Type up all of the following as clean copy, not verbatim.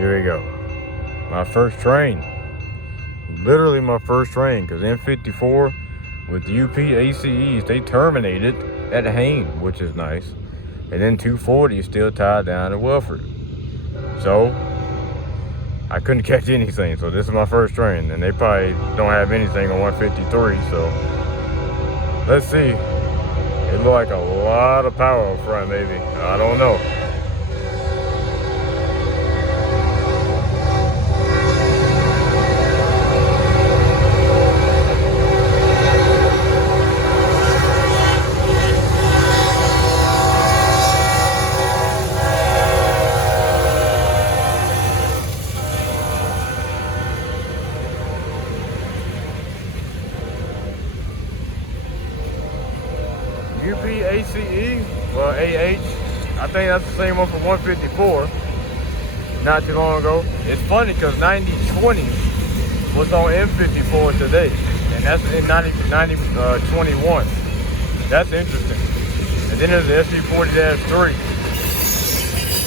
Here we go. My first train. Literally my first train, because N54 with UP ACEs, they terminated at Hain, which is nice. And then 240 is still tied down to Wilford. So I couldn't catch anything. So this is my first train, and they probably don't have anything on 153. So let's see. It looked like a lot of power up front, maybe. I don't know. UP ACE, well AH, I think that's the same one for 154, not too long ago. It's funny because 9020 was on M54 today, and that's in 9021. That's interesting. And then there's the SB40-3,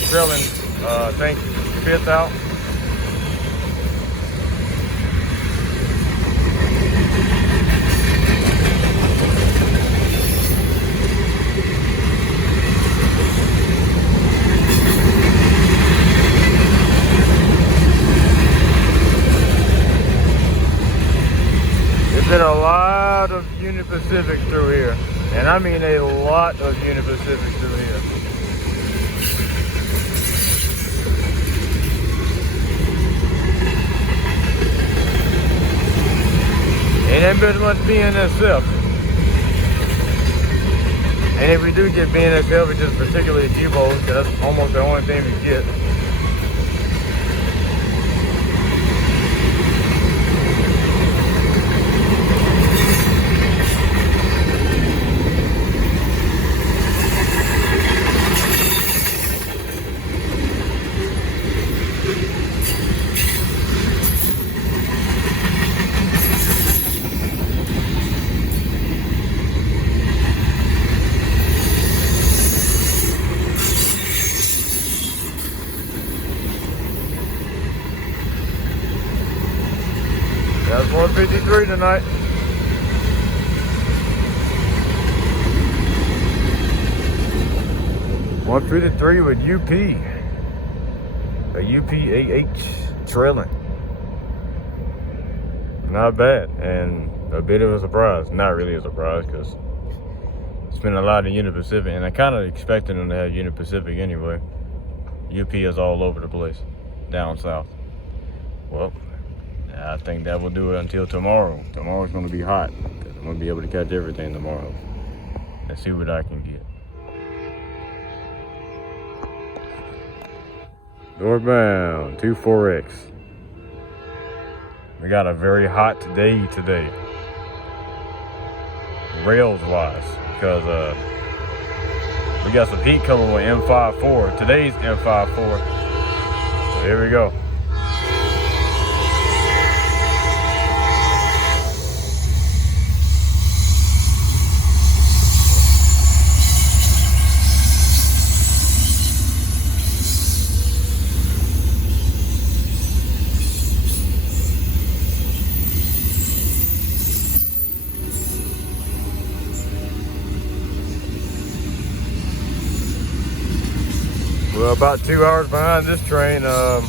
trailing, I think, 5th out. Been a lot of Union Pacific through here, and I mean a lot of Union Pacific through here. Ain't that much BNSF. And if we do get BNSF, it's just particularly Dpus, because that's almost the only thing we get. That's 153 tonight. (153) with UP. A UPAH trailing. Not bad, and a bit of a surprise. Not really a surprise, because it's been a lot of Union Pacific, and I kind of expected them to have Union Pacific anyway. UP is all over the place, down south. Well, I think that will do it until tomorrow. Tomorrow's going to be hot, because I'm going to be able to catch everything tomorrow. Let's see what I can get. Northbound 24X. We got a very hot day today, rails wise, because we got some heat coming with M54. Today's M54. So here we go. We're about 2 hours behind this train. What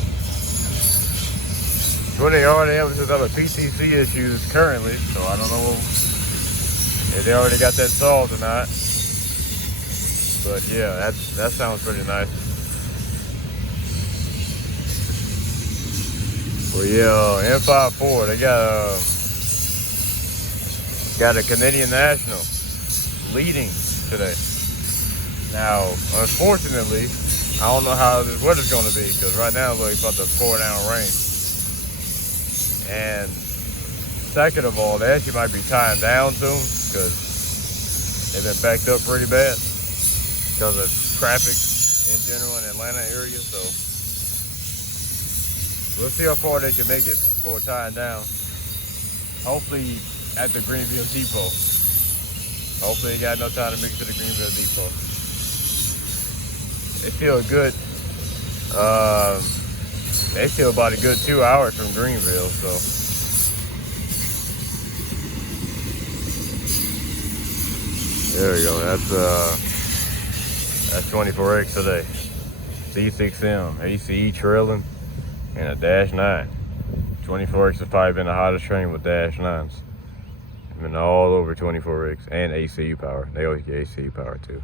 they already have is other PTC issues currently, so I don't know if they already got that solved or not. But yeah, that sounds pretty nice. Well, yeah, M54, they got a Canadian National leading today. Now, unfortunately, I don't know how this weather's going to be, because right now it looks about to pour down rain. And second of all, they actually might be tying down soon, because they've been backed up pretty bad because of traffic in general in Atlanta area. So we'll see how far they can make it before tying down. Hopefully at the Greenville Depot. Hopefully they got enough time to make it to the Greenville Depot. They feel good They still about a good 2 hours from Greenville, so. There we go. That's 24X today. C6M, ACE trailing, and a -9. 24X has probably been the hottest train with -9s. Been all over 24X and ACU power. They always get ACU power too.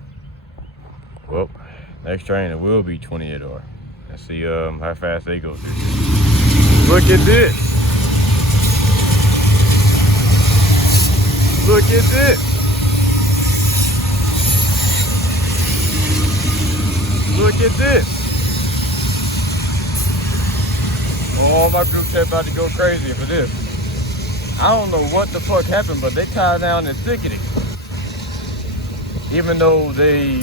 Well, next train it will be 28R. Let's see how fast they go through. Look at this. Look at this. Look at this. Oh, my group chat about to go crazy for this. I don't know what the fuck happened, but they tied down in thicketing. Even though they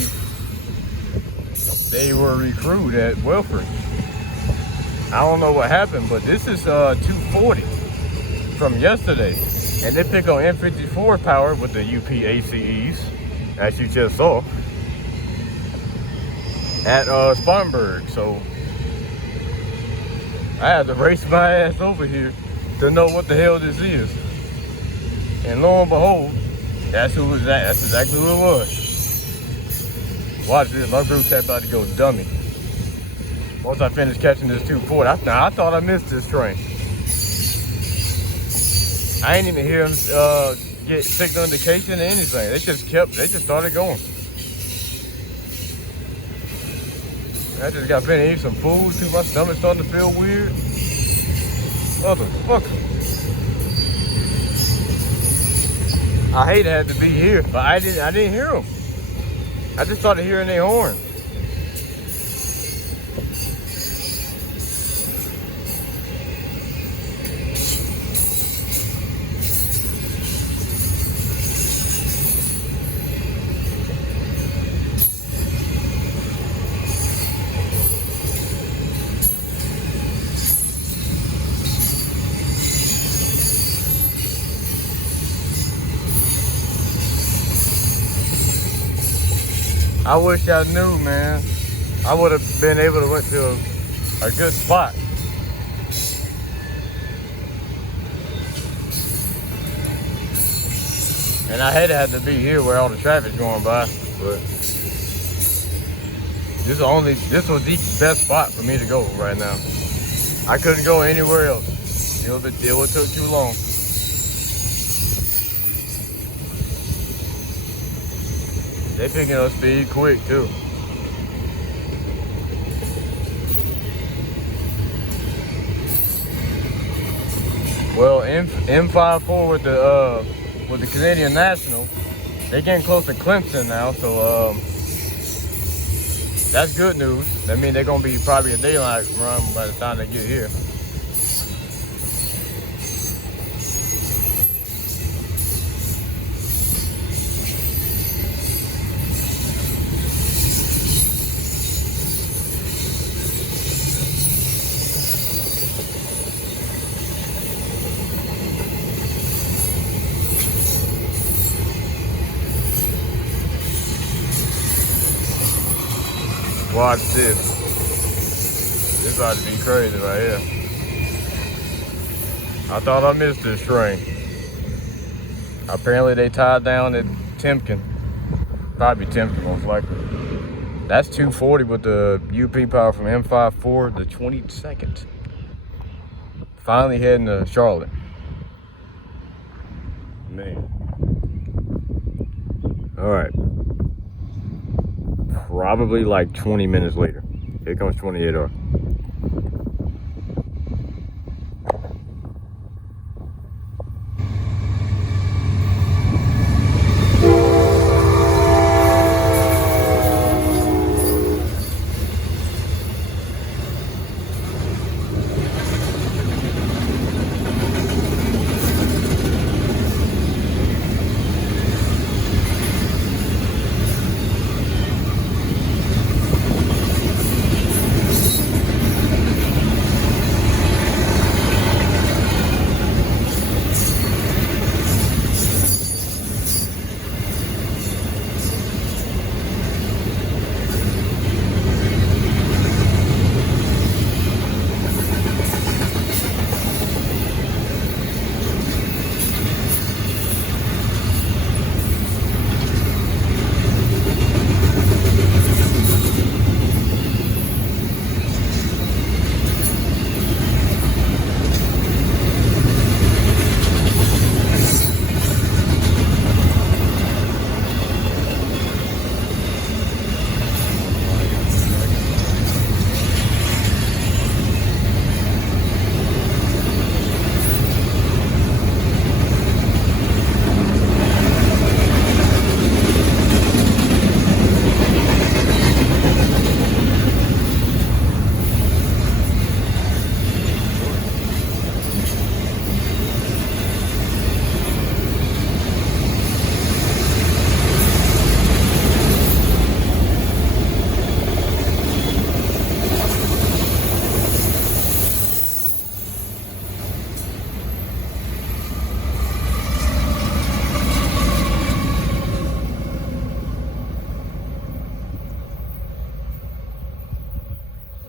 were recruited at Welford. I don't know what happened, but this is 240 from yesterday. And they pick on M54 power with the UP ACEs, as you just saw, at Spartanburg. So I had to race my ass over here to know what the hell this is. And lo and behold, that's who was that. That's exactly who it was. Watch this, my group chat about to go dummy. Once I finish catching this 240, I thought I missed this train. I ain't even hear them get signal indication or anything. They just started going. I just got finished eating some food too. My stomach's starting to feel weird. Motherfucker. I hate it had to be here, but I didn't hear them. I just started hearing their horn. I wish I knew, man. I would have been able to went to a good spot. And I had to be here where all the traffic's going by, but this was the best spot for me to go right now. I couldn't go anywhere else. It would took too long. They picking up speed quick too. Well, M54 with the Canadian National, they getting close to Clemson now, so that's good news. That means they're gonna be probably a daylight run by the time they get here. Watch this. This about to be crazy right here. I thought I missed this train. Apparently they tied down at Timken. Probably Timken most likely. That's 240 with the UP power from M54 the 22nd. Finally heading to Charlotte. Man. All right. Probably like 20 minutes later. Here comes 28R.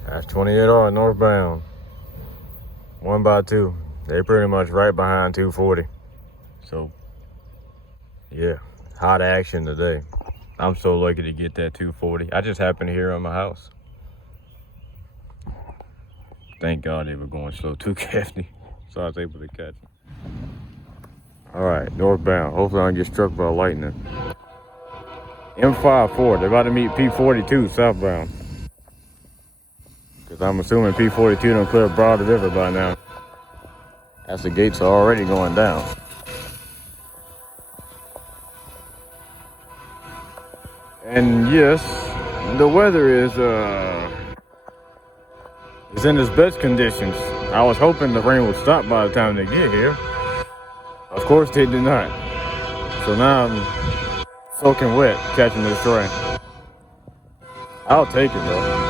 That's 28R northbound. 1x2. They pretty much right behind 240. So, yeah, hot action today. I'm so lucky to get that 240. I just happened to hear it in my house. Thank God they were going slow too, Gaffney. So I was able to catch them. All right, northbound. Hopefully I don't get struck by lightning. M54, they're about to meet P42 southbound. Because I'm assuming P42 don't clear Broad River by now. As the gates are already going down. And yes, the weather is in its best conditions. I was hoping the rain would stop by the time they get here. Of course they did not. So now I'm soaking wet catching this train. I'll take it though.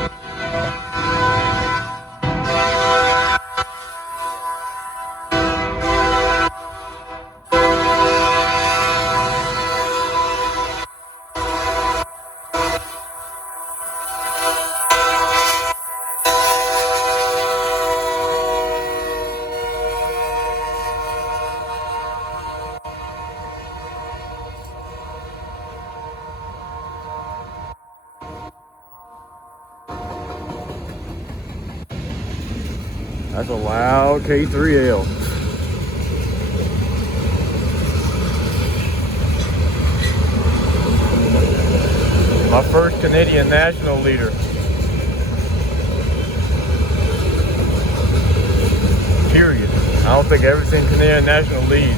That's a loud K3L. My first Canadian national leader. Period. I don't think I've ever seen Canadian national lead.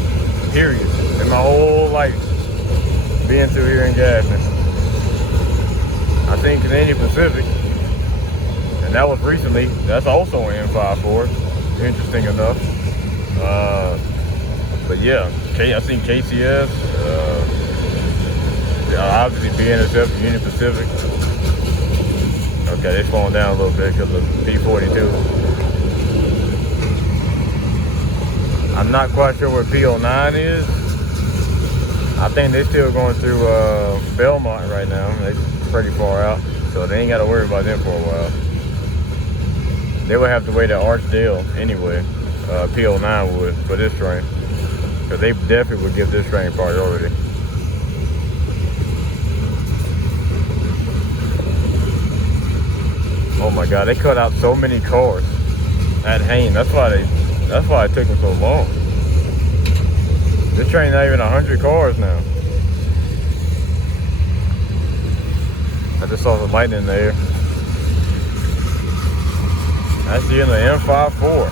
Period. In my whole life. Being through here in Gaffney. I seen Canadian Pacific. And that was recently. That's also an M54. Interesting enough. But yeah, I seen KCS. Obviously BNSF, Union Pacific. Okay, they're slowing down a little bit because of P42. I'm not quite sure where P09 is. I think they're still going through Belmont right now. They're pretty far out, so they ain't got to worry about them for a while. They would have to wait at Archdale anyway. P09 would for this train, because they definitely would give this train priority. Oh my God, they cut out so many cars at Hain. That's why it took them so long. This train not even 100 cars now. I just saw some lightning in the air. That's the end of the M54.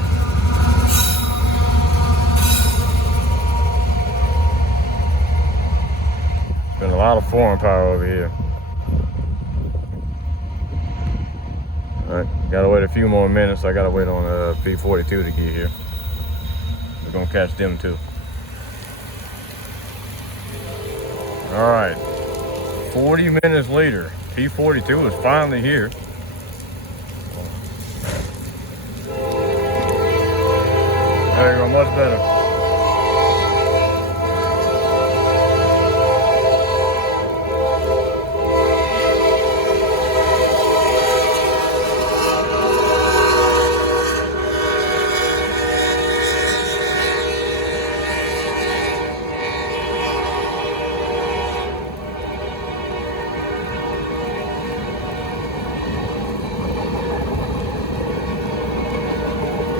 There's been a lot of foreign power over here. Alright, gotta wait a few more minutes. I gotta wait on P42 to get here. We're gonna catch them too. Alright, 40 minutes later, P42 is finally here. There you go, much better.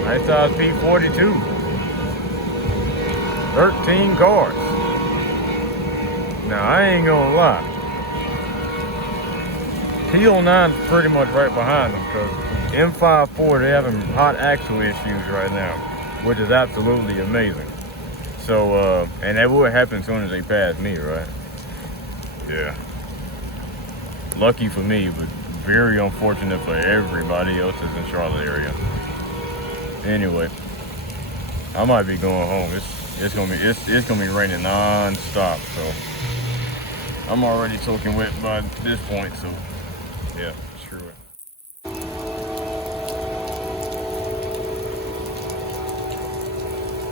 Nice size P42. 13 cars. Now I ain't gonna lie. P09's pretty much right behind them, because M54, they're having hot axle issues right now, which is absolutely amazing. So, and that would happen as soon as they pass me, right? Yeah. Lucky for me, but very unfortunate for everybody else that's in Charlotte area. Anyway, I might be going home. It's gonna be raining non-stop, so I'm already soaking wet by this point, so yeah, screw it.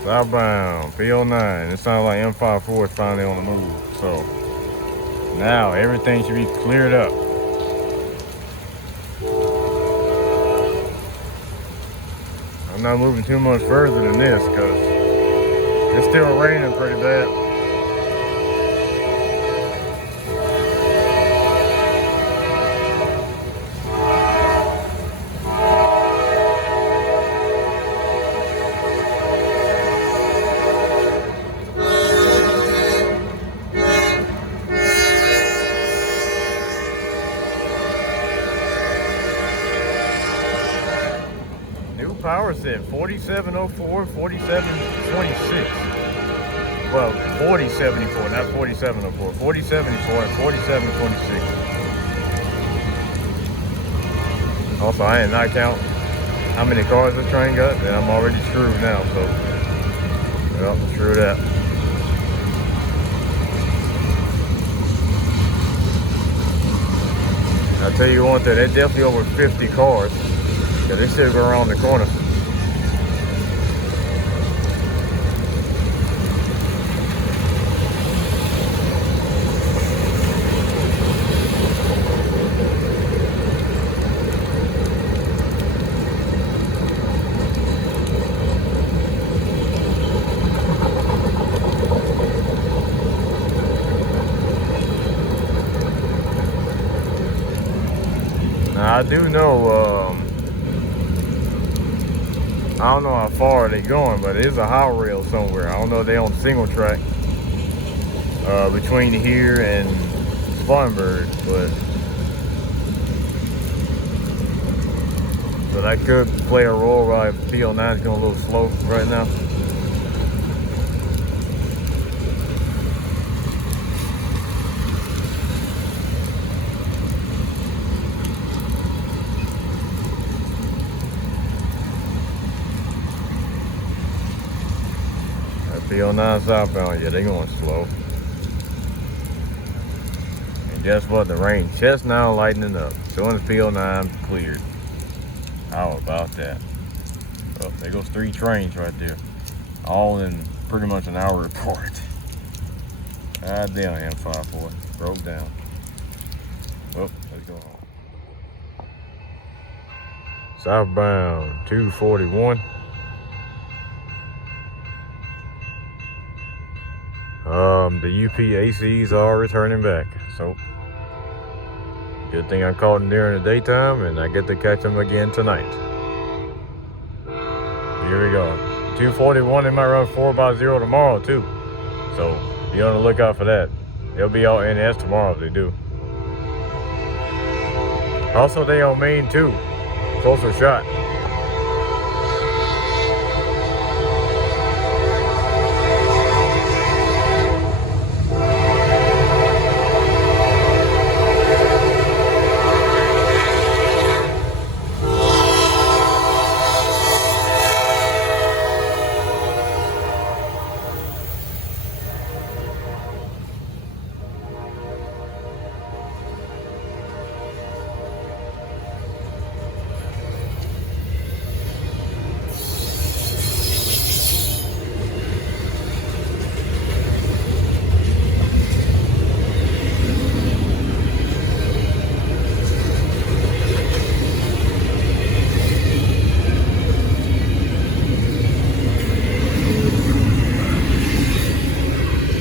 Southbound, P09. It sounds like M54 is finally on the move, so now everything should be cleared up. not moving too much further than this because it's still raining pretty bad. Power set 4704, 4726. Well, 4074, not 4704, 4074 and 4726. Also, I did not count how many cars this train got, and I'm already screwed now, so well, screw that. I'll tell you one thing, they're definitely over 50 cars. Yeah, they still go around the corner. Now I do know I don't know how far they're going, but it is a high rail somewhere. I don't know if they're on single track between here and Spartanburg, but that could play a role while P09 is going a little slow right now. P09 southbound, yeah, they going slow. And guess what? The rain just now lightening up. Soon as P09 cleared. How about that? Oh, there goes 3 trains right there. All in pretty much an hour apart. God damn, M54 broke down. Well, let's go home. Southbound 241. The UP ACs are returning back, so good thing I caught them during the daytime, and I get to catch them again tonight. Here we go. 241, they might run 4x0 tomorrow too, so be on the lookout for that. They'll be out NS tomorrow if they do. Also, they on Main 2, closer shot.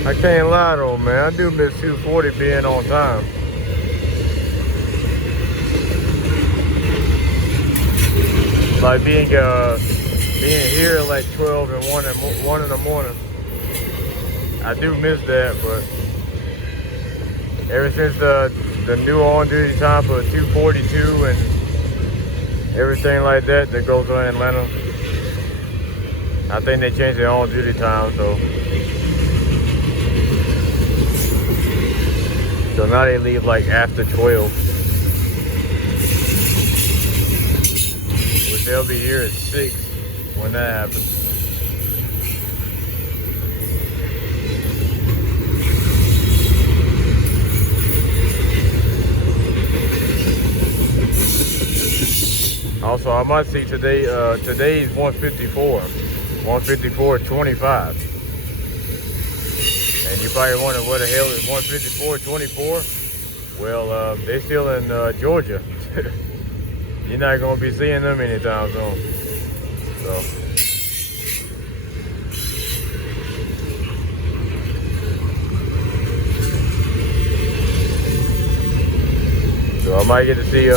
I can't lie though, man. I do miss 240 being on time. Like being here at like 12 and 1 in the morning. I do miss that, but ever since the new on-duty time for 242 and everything like that goes on in Atlanta, I think they changed their on-duty time, so now they leave like after 12. Which they'll be here at 6 when that happens. Also, I might see today, today's 154.25. And you probably wonder what the hell is 154.24? Well, they're still in Georgia. You're not gonna be seeing them anytime soon. So I might get to see,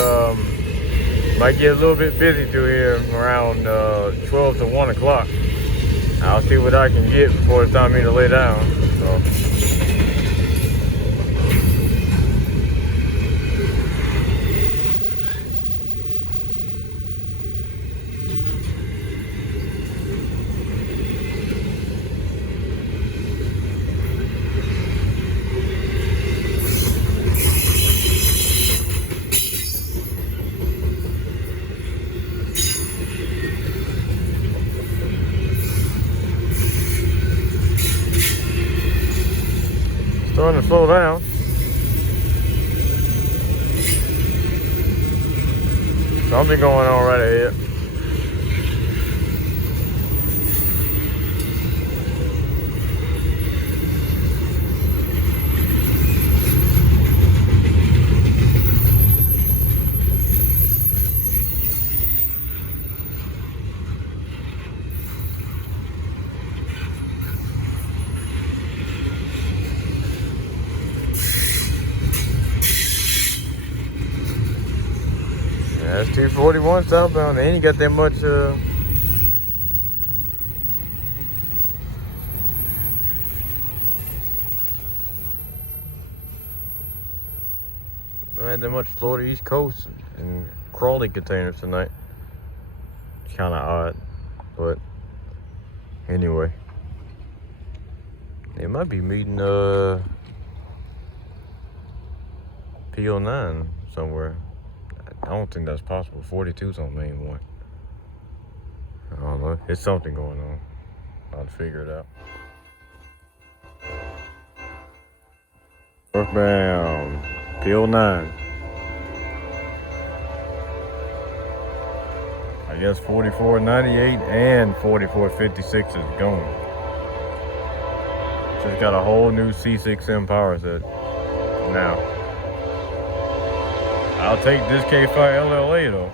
might get a little bit busy through here around 12 to 1 o'clock. I'll see what I can get before it's time for me to lay down. So. Starting to slow down. Something going on right ahead. That's 241 southbound. They ain't got that much. Don't have that much Florida East Coast and Crawley containers tonight. It's kind of odd, but anyway, they might be meeting P09 somewhere. I don't think that's possible. 42's on main one. I don't know. It's something going on. I'll figure it out. Northbound P09. I guess 4498 and 4456 is going. Just got a whole new C6M power set now. I'll take this K5 LLA though.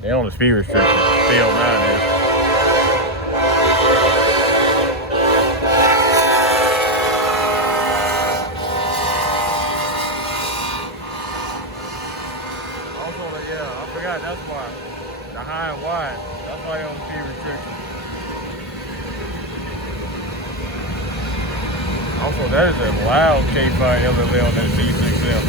They on the speed restriction. P09 is. Also, yeah, I forgot that's why. The high and wide. That's why they're on the speed restriction. Also, that is a loud K5 LLA on that C6M.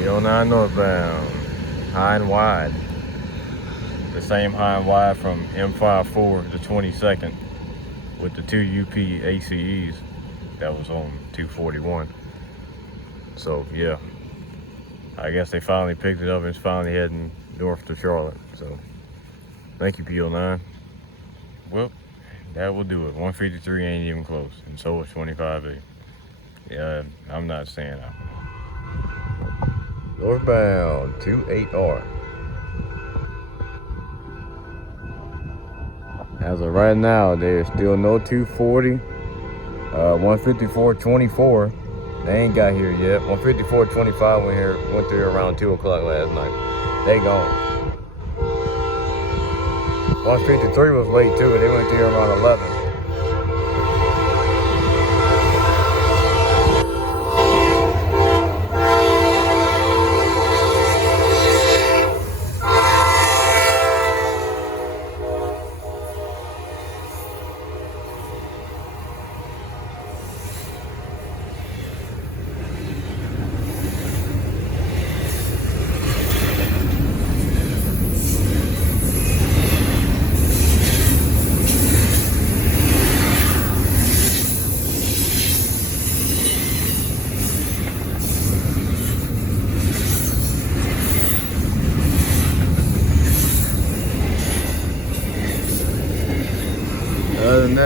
P09 northbound, high and wide. The same high and wide from M54 to 22nd with the 2 UP ACEs that was on 241. So yeah, I guess they finally picked it up and it's finally heading north to Charlotte. So thank you, P09. Well, that will do it. 153 ain't even close, and so is 25A. Yeah, I'm not saying that. Northbound 28R. As of right now, there's still no 240. 154.24. They ain't got here yet. 154.25 went through around 2 o'clock last night. They gone. 153 was late too. They went through around 11.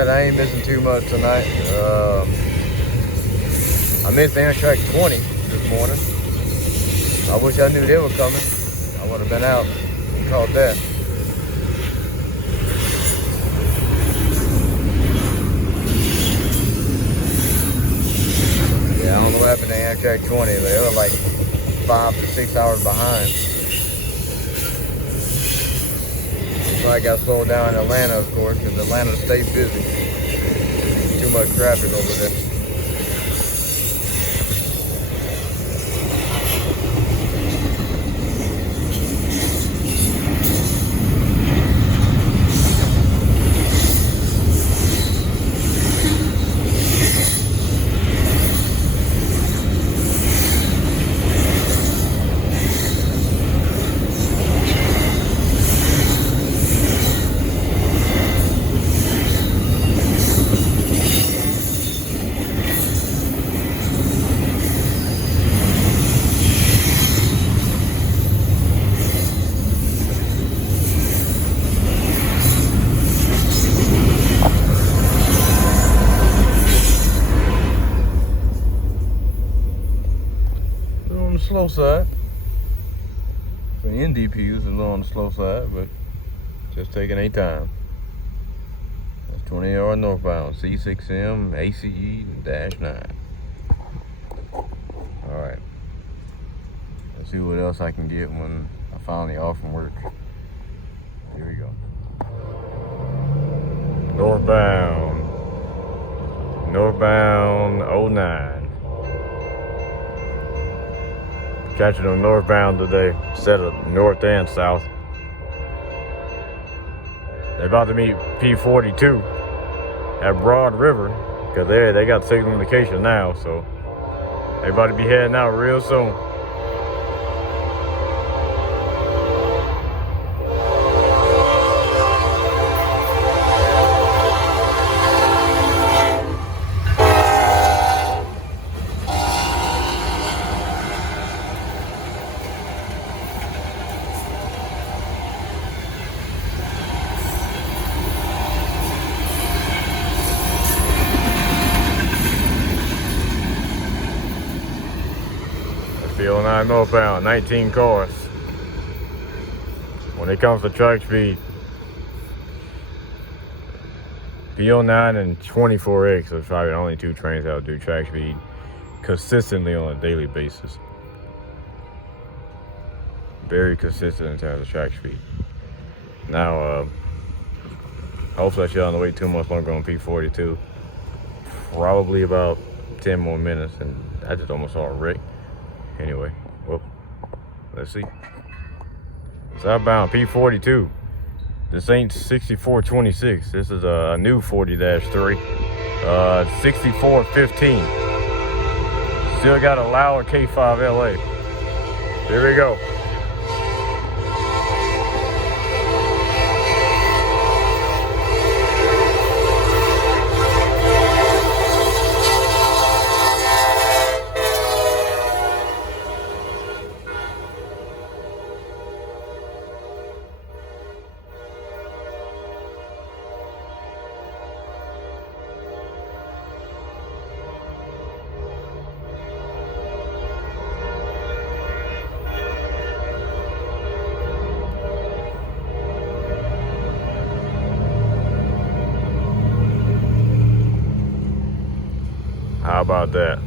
Alright, I ain't missing too much tonight. I missed Amtrak 20 this morning. I wish I knew they were coming. I would have been out and caught that. Yeah, I don't know what happened to Amtrak 20. They were like 5 to 6 hours behind. So I got slowed down in Atlanta, of course, because Atlanta stays busy. Too much traffic over there. Slow side. So the Dpus is a little on the slow side, but just taking a time. That's 20-yard northbound, C6M, ACE, -9. Alright. Let's see what else I can get when I finally off from work. Here we go. Northbound 09. Catching them northbound today, instead of north and south. They're about to meet P42 at Broad River, because they got signal indication now, so they about to be heading out real soon. P09 northbound, 19 cars. When it comes to track speed, P09 and 24X are probably the only two trains that will do track speed consistently on a daily basis. Very consistent in terms of track speed. Now, hopefully I shouldn't wait too much longer on P42. Probably about 10 more minutes, and I just almost saw a wreck. Anyway, well, let's see. Southbound P42. This ain't 6426. This is a new 40-3. 6415. Still got a loud K5 LA. Here we go. How about that?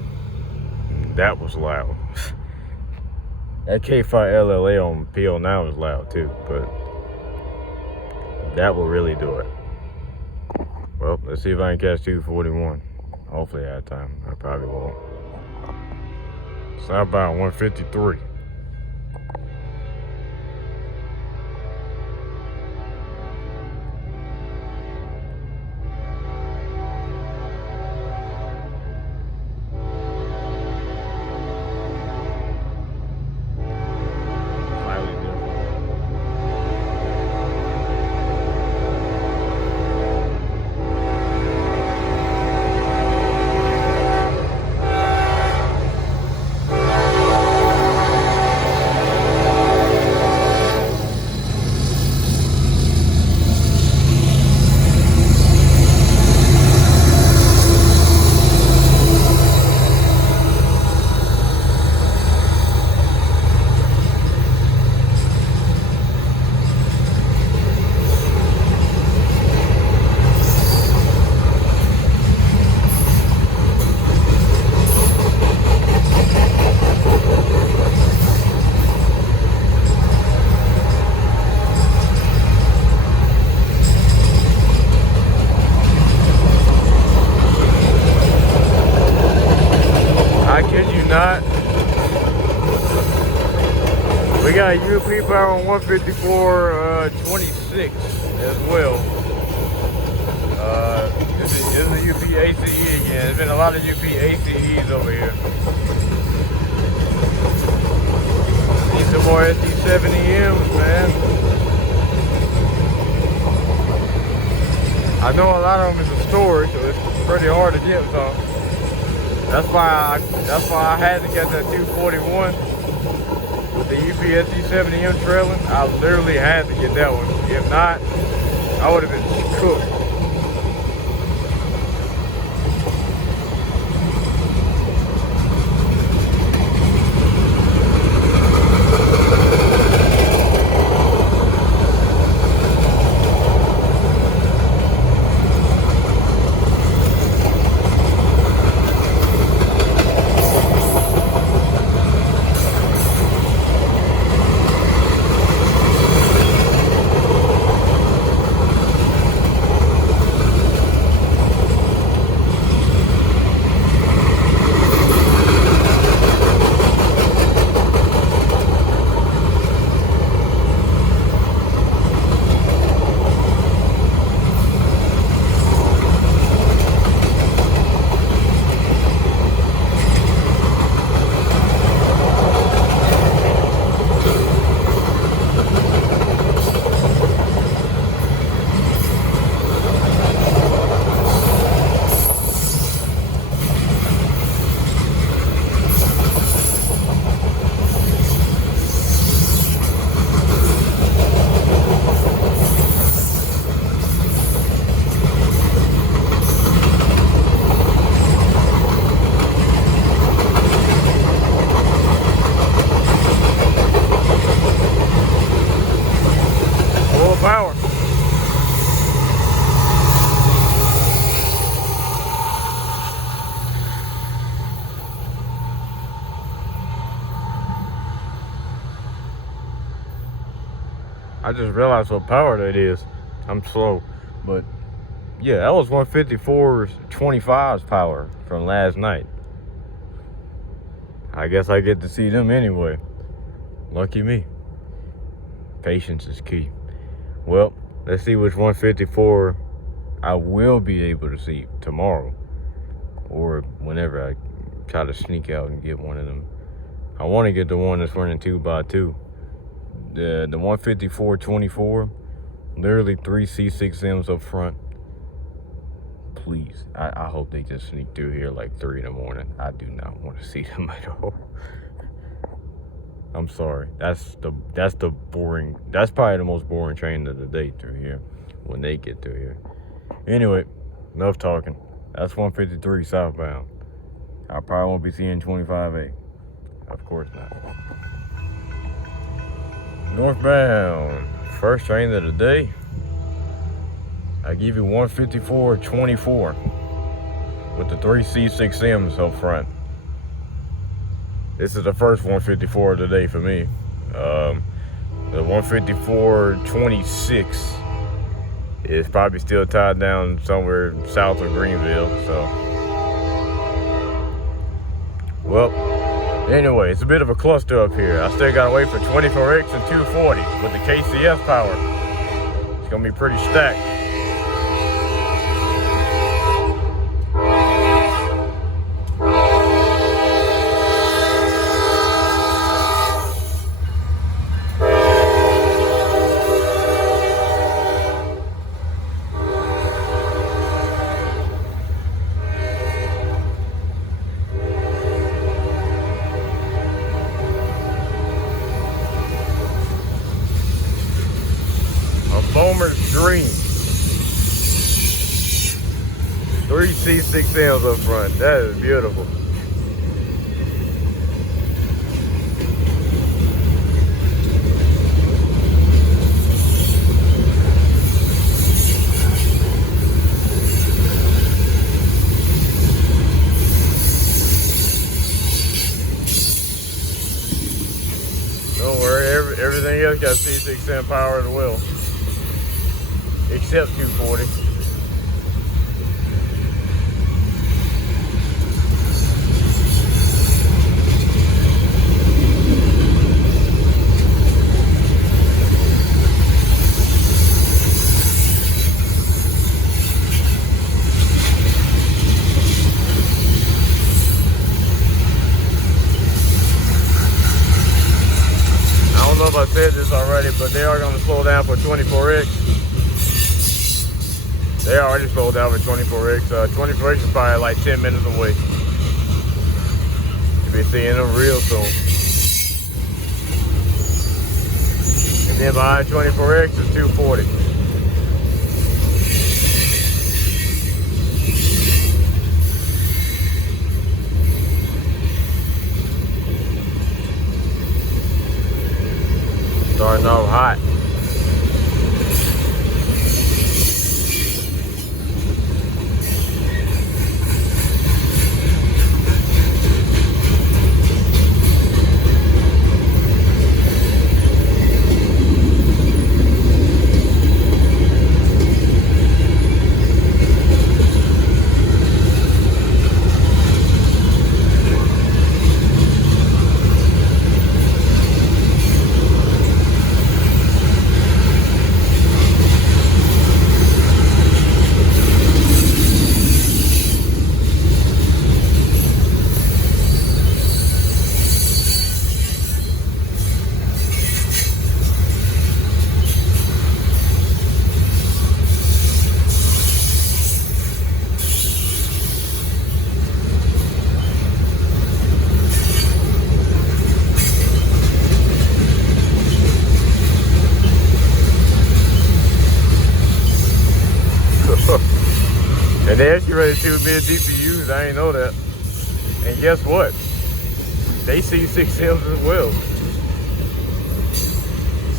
That was loud. That K5 LLA on P09 was loud too, but that will really do it. Well, let's see if I can catch 241. Hopefully I have time. I probably won't. Southbound 153. We got UP power on 154 26 as well. This is a UP ACE again. There's been a lot of UP ACEs over here. Need some more SD70Ms, man. I know a lot of them is a storage, so it's pretty hard to get some. That's why I had to get that 241 with the UP SD70M trailing. I literally had to get that one. If not, I would have been cooked. I just realized what power that is. I'm slow, but yeah, that was 154's 25's power from last night. I guess I get to see them anyway. Lucky me. Patience is key. Well, let's see which 154 I will be able to see tomorrow, or whenever I try to sneak out and get one of them. I want to get the one that's running 2x2. The 154 24, literally 3 C6Ms up front. Please, I hope they just sneak through here like 3 in the morning. I do not want to see them at all. I'm sorry. That's probably the most boring train of the day through here when they get through here. Anyway, enough talking. That's 153 southbound. I probably won't be seeing 25A. Of course not. Northbound, first train of the day. I give you 154 24 with the 3 C6Ms up front. This is the first 154 of the day for me. The 154 26 is probably still tied down somewhere south of Greenville. So, well, anyway, it's a bit of a cluster up here. I still gotta wait for 24X and 240 with the KCS power. It's gonna be pretty stacked. Boomer's dream. 3 C6Ms up front. That is beautiful. Don't worry, everything else got C6M power as well. Except 240. I said this already, but they are going to slow down for 24X. They already slowed down for 24X. 24X is probably like 10 minutes away. You'll be seeing them real soon. And then behind 24X is 240. Starting off hot. And they actually rated 2 big Dpus, I ain't know that. And guess what? They C6Ms as well.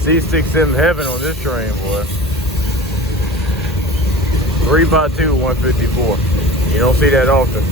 C6M heaven on this train, boy. 3x2, 154. You don't see that often.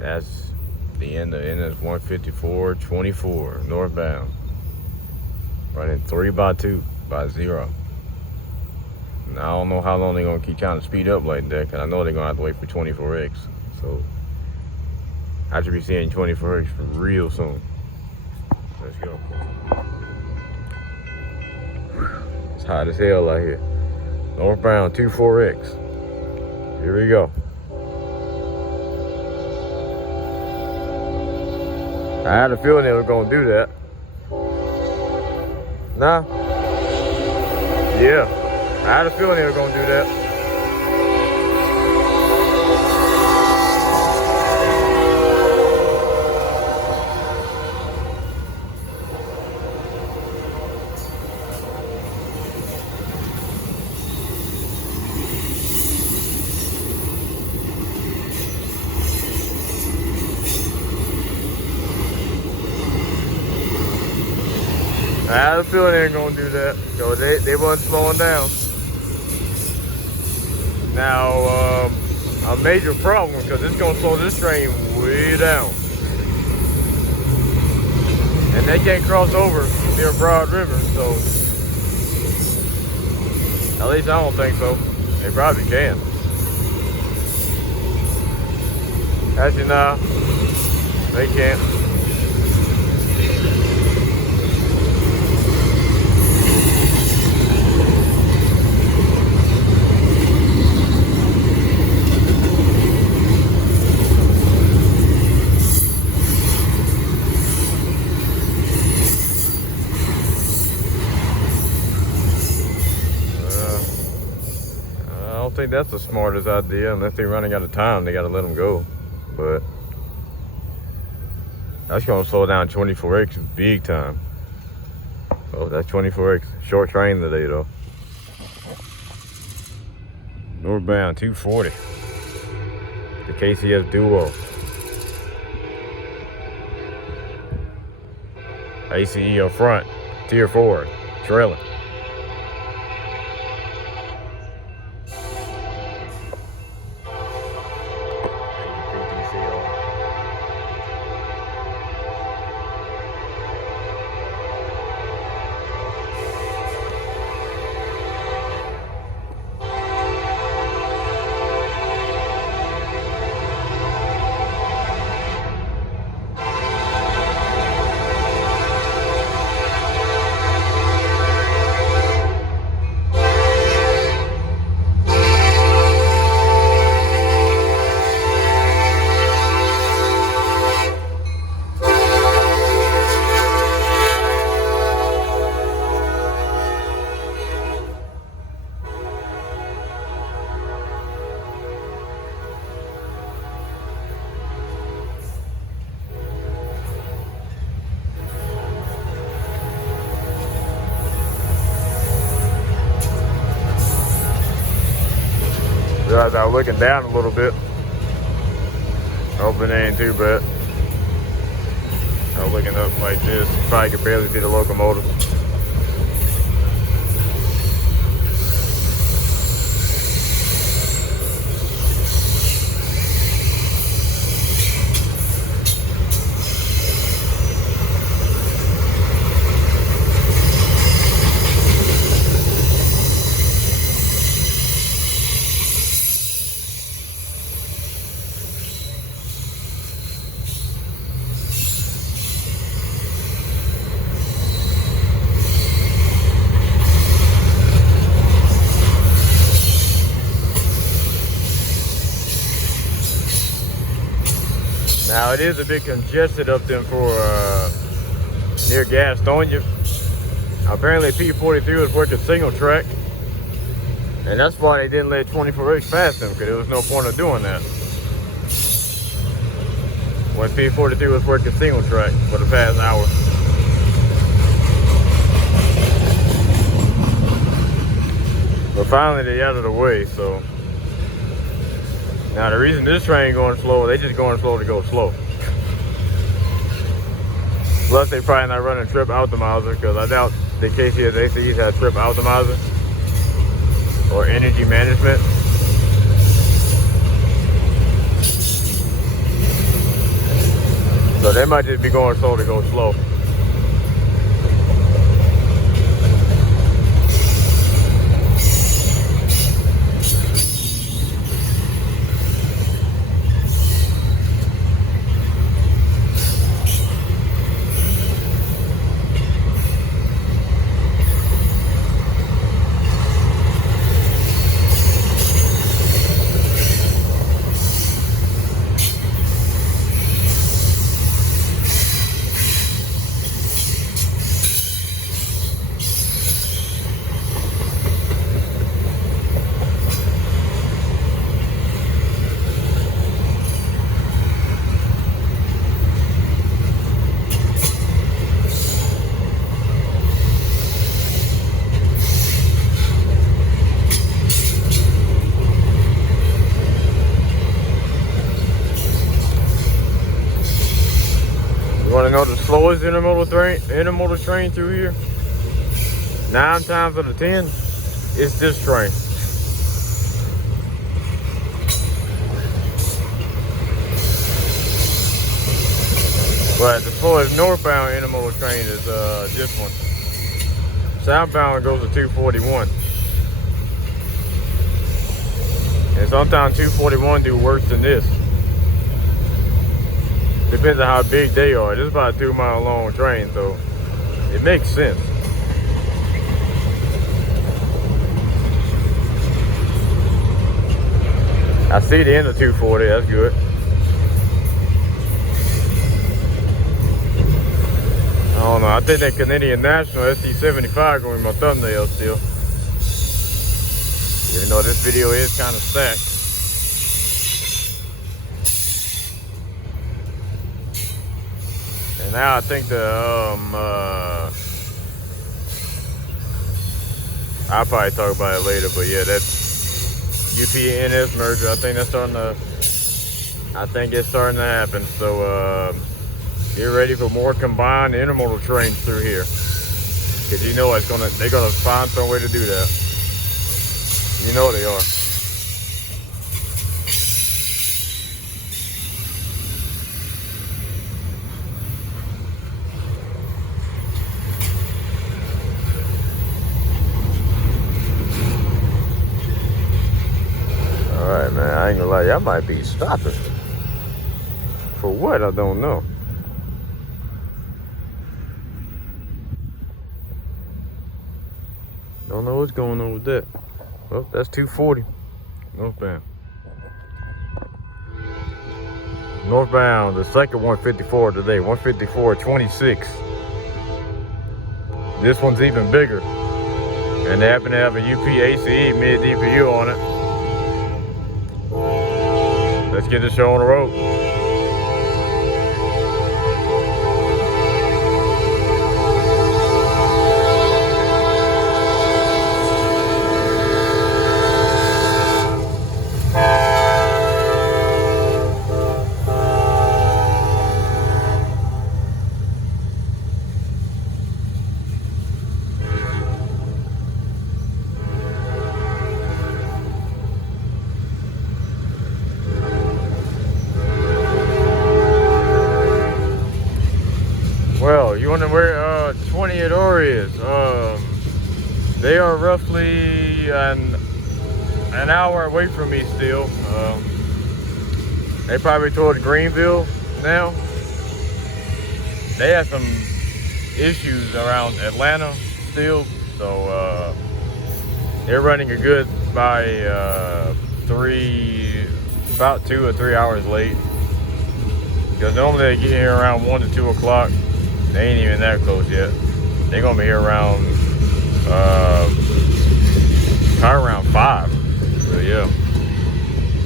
That's the end of NS 154 24 northbound. Running 3x2 by 0. Now, I don't know how long they're going to keep trying to speed up like that, because I know they're going to have to wait for 24X. So, I should be seeing 24X real soon. Let's go. It's hot as hell out here. Northbound 24X. Here we go. I had a feeling they were going to do that. Nah. Yeah. I had a feeling they were going to do that. I had a feeling they were going to do that. So they wasn't slowing down. Now, a major problem, because it's going to slow this train way down. And they can't cross over near Broad River, so At least I don't think so. They probably can. Actually, no, they can't. I don't think that's the smartest idea. Unless they're running out of time, they gotta let them go. But that's gonna slow down 24X big time. Oh, that's 24X. Short train today though. Northbound 240. The KCS Duo. ACE up front. Tier 4. Trailing. Realized I was looking down a little bit. Hoping it ain't too bad. I was looking up like this. Probably could barely see the locomotive. Now it is a bit congested up there for near Gaffney. Apparently P42 was working single track, and that's why they didn't let 24X pass them, because there was no point of doing that when P42 was working single track for the past hour. But finally they out of the way, so. Now the reason this train going slow, they just going slow to go slow. Plus they probably not running trip optimizer, because I doubt the KCS ACEs have trip optimizer or energy management. So they might just be going slow to go slow. You know the slowest intermodal train through here? 9 times out of 10, it's this train. But the slowest northbound intermodal train is this one. Southbound goes to 241. And sometimes 241 do worse than this. Depends on how big they are. This is about a 2 mile long train, so it makes sense. I see the end of 240, that's good. I don't know, I think that Canadian National SC75 gonna be my thumbnail still. Even though this video is kind of stacked. And now I think the, I'll probably talk about it later, but yeah, that's UP-NS merger. I think that's starting to, it's starting to happen. So get ready for more combined intermodal trains through here, because you know they're gonna find some way to do that. You know they are. Alright, man, I ain't gonna lie, y'all might be stopping. For what? I don't know. Don't know what's going on with that. Well, that's 240. Northbound. Northbound, the second 154 today, 154.26. This one's even bigger. And they happen to have a UP ACE mid DPU on it. Let's get this show on the road. Well, you wonder where 20th Or is? They are roughly an hour away from me still. They probably toward Greenville now. They have some issues around Atlanta still, so they're running a good by about 2 or 3 hours late. Because normally they get here around 1 to 2 o'clock. They ain't even that close yet. They're gonna be here around probably around 5. So yeah,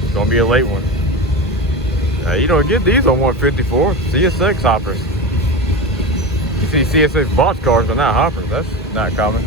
it's gonna be a late one. You don't get these on 154 CSX hoppers. You see CSX boxcars, but not hoppers. That's not common.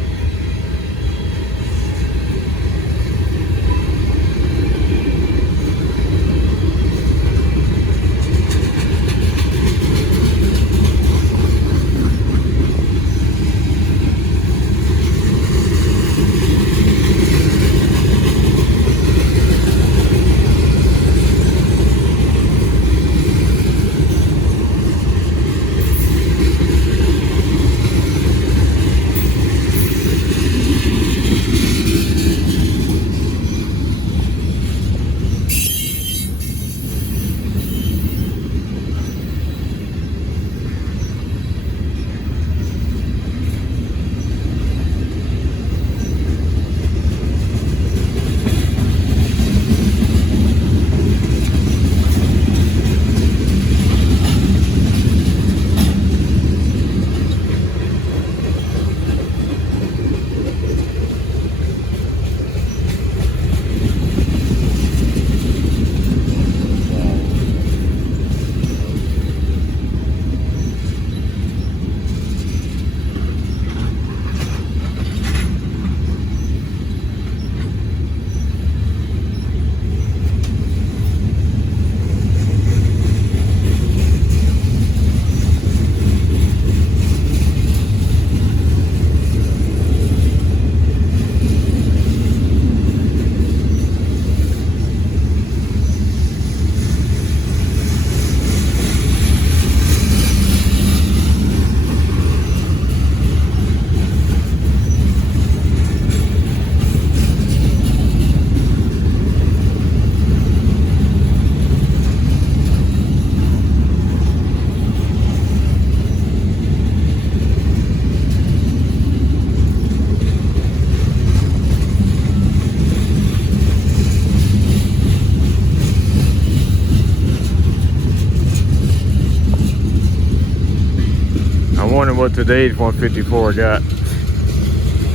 today's 154 got.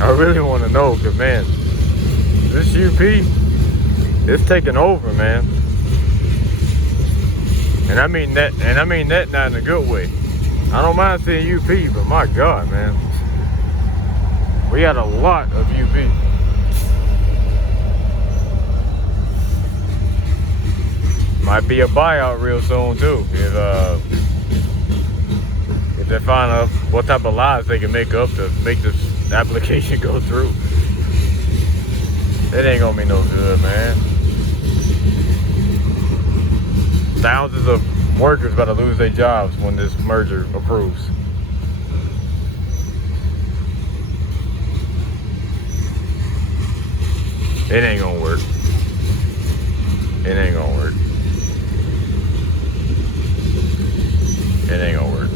I really want to know, cause man, this UP, it's taking over, man. And I mean that not in a good way. I don't mind seeing UP, but my God, man, we got a lot of UP. Might be a buyout real soon too, if they find out what type of lies they can make up to make this application go through. It ain't gonna be no good, man. Thousands of workers about to lose their jobs when this merger approves. It ain't gonna work. It ain't gonna work. It ain't gonna work.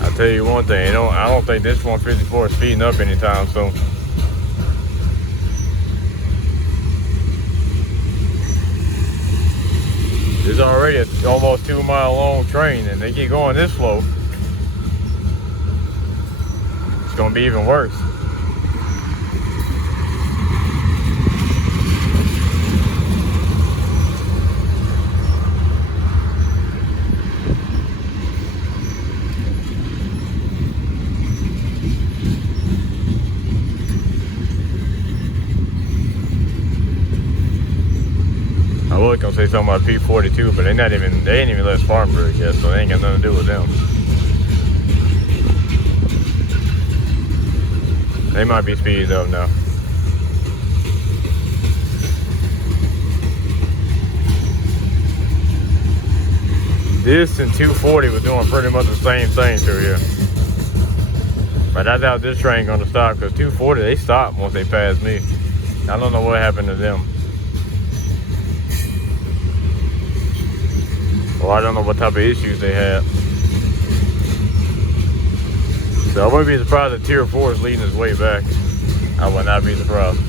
I'll tell you one thing, I don't think this 154 is speeding up anytime soon. There's already a almost 2 mile long train and they keep going this slow. It's gonna be even worse. I was gonna say something about P42, but they ain't even left Spartanburg yet, so they ain't got nothing to do with them. They might be speeding up now. This and 240 was doing pretty much the same thing through here. But I doubt this train gonna stop, because 240, they stopped once they passed me. I don't know what happened to them. Well, I don't know what type of issues they had. So I wouldn't be surprised if Tier 4 is leading his way back. I would not be surprised.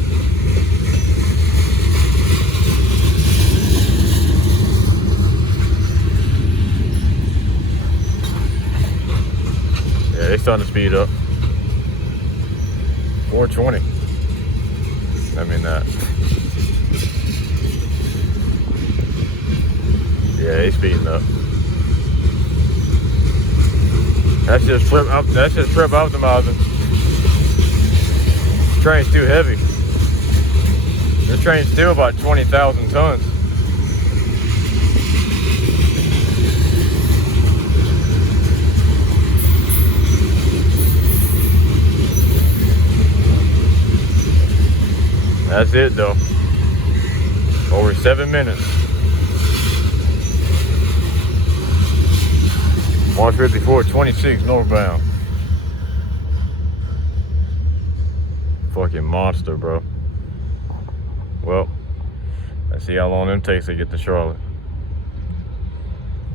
Yeah, they starting to speed up. 420. I mean that. Yeah, he's speeding up. That's just trip optimizing. This train's too heavy. This train's still about 20,000 tons. That's it though. Over 7 minutes. 154.26 northbound. Fucking monster, bro. Well, let's see how long them takes to get to Charlotte.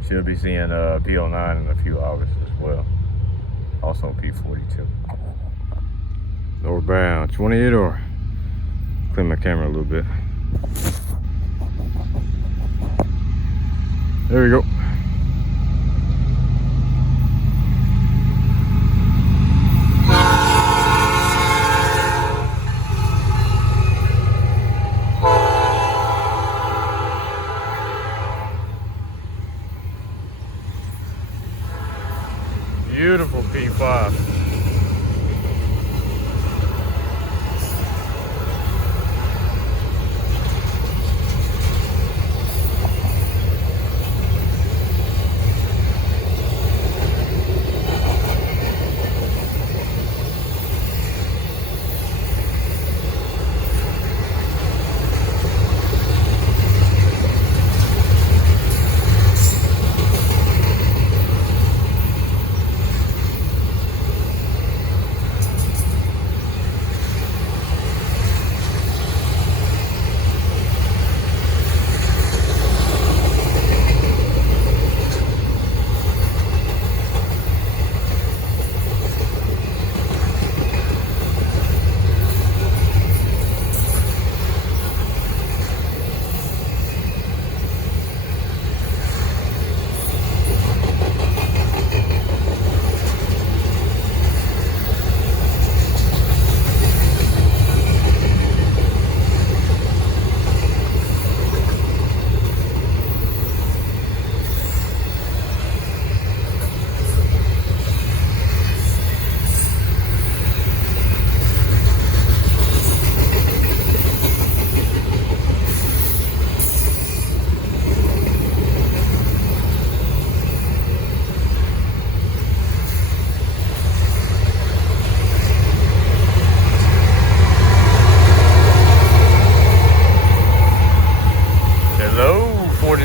Should be seeing P09 in a few hours as well. Also P42. Northbound, 28 or. Clean my camera a little bit. There we go. Beautiful P5.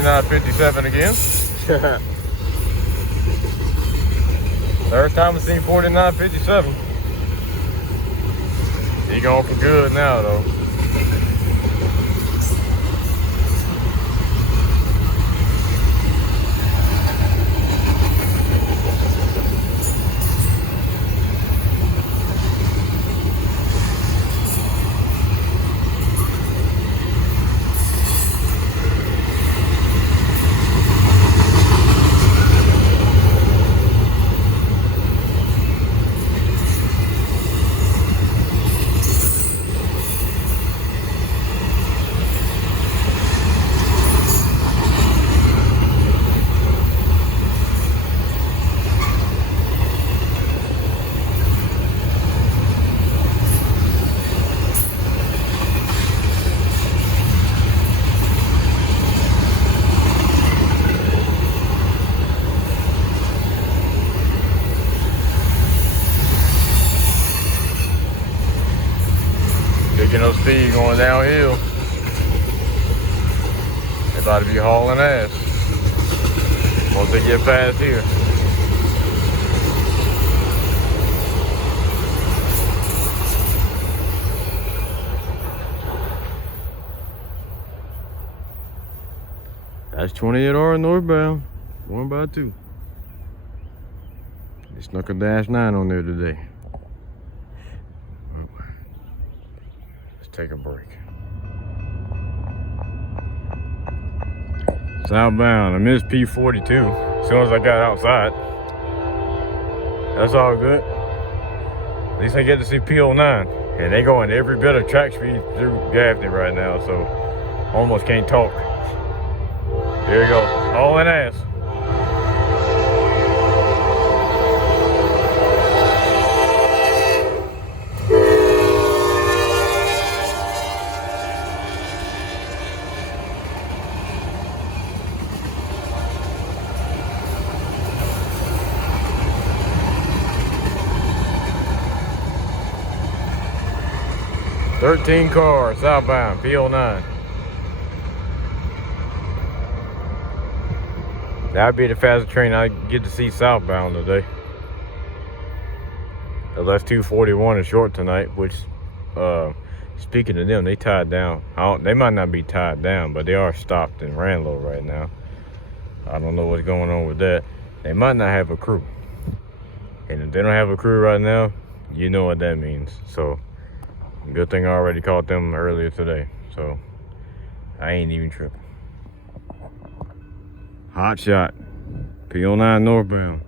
4957 again. Third time I've seen 4957. He going for good now though. Picking up speed going downhill. They about to be hauling ass once they get past here. That's 28R northbound, 1x2. They snuck a -9 on there today. Take a break. Southbound, I missed P42 as soon as I got outside. That's all good. At least I get to see P09. And they going every bit of track speed through Gaffney right now, so almost can't talk. Here you go, hauling ass. $13 cars southbound, P09. That'd be the fastest train I get to see southbound today. Unless 241 is short tonight, which, speaking of them, they tied down. They might not be tied down, but they are stopped in Randall right now. I don't know what's going on with that. They might not have a crew. And if they don't have a crew right now, you know what that means. So, good thing I already caught them earlier today, so I ain't even tripping. Hot shot, P09 northbound.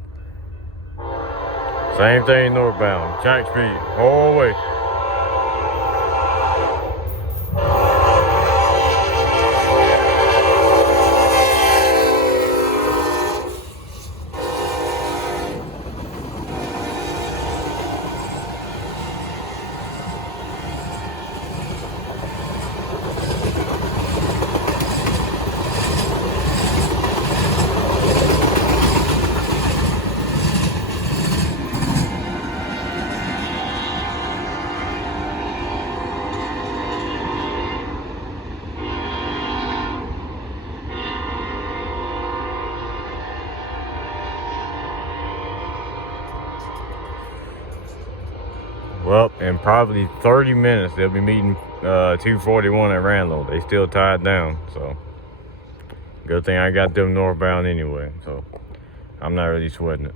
Same thing northbound, track speed, all way. Well, in probably 30 minutes, they'll be meeting 241 at Randall. They still tied down, so good thing I got them northbound anyway, so I'm not really sweating it.